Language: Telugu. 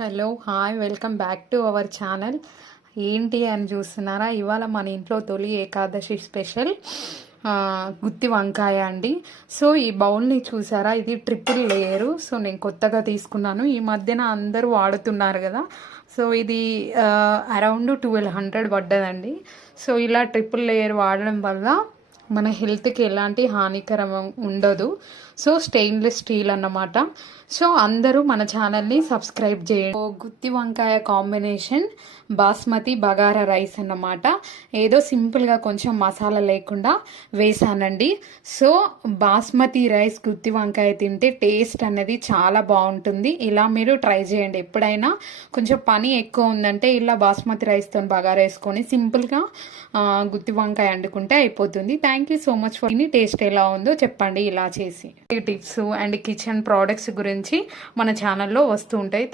Hello hi welcome back to our channel. ఏంటి అని చూస్తున్నారా? ఇవాళ మన ఇంట్లో తొలి ఏకాదశి స్పెషల్ గుత్తి వంకాయ అండి. సో ఈ బౌల్ని చూసారా, ఇది ట్రిపుల్ లేయరు. సో నేను కొత్తగా తీసుకున్నాను, ఈ మధ్యన అందరూ వాడుతున్నారు కదా. సో ఇది అరౌండ్ 1200 పడ్డదండి. సో ఇలా ట్రిపుల్ లేయర్ వాడడం వల్ల మన హెల్త్కి ఎలాంటి హానికరం ఉండదు. సో స్టెయిన్లెస్ స్టీల్ అన్నమాట. సో అందరూ మన ఛానల్ని సబ్స్క్రైబ్ చేయండి. గుత్తి వంకాయ కాంబినేషన్ బాస్మతి బగారా రైస్ అన్నమాట. ఏదో సింపుల్గా కొంచెం మసాలా లేకుండా వేసానండి. సో బాస్మతి రైస్ గుత్తి వంకాయ తింటే టేస్ట్ అనేది చాలా బాగుంటుంది. ఇలా మీరు ట్రై చేయండి. ఎప్పుడైనా కొంచెం పని ఎక్కువ ఉందంటే ఇలా బాస్మతి రైస్తో బగారా వేసుకొని సింపుల్గా గుత్తి వంకాయ వండుకుంటే అయిపోతుంది. Thank you so much for taste ఎలా ఉందో చెప్పండి ఇలా చేసి. టిప్స్ అండ్ కిచెన్ ప్రోడక్ట్స్ గురించి మన ఛానల్లో వస్తూ ఉంటాయి.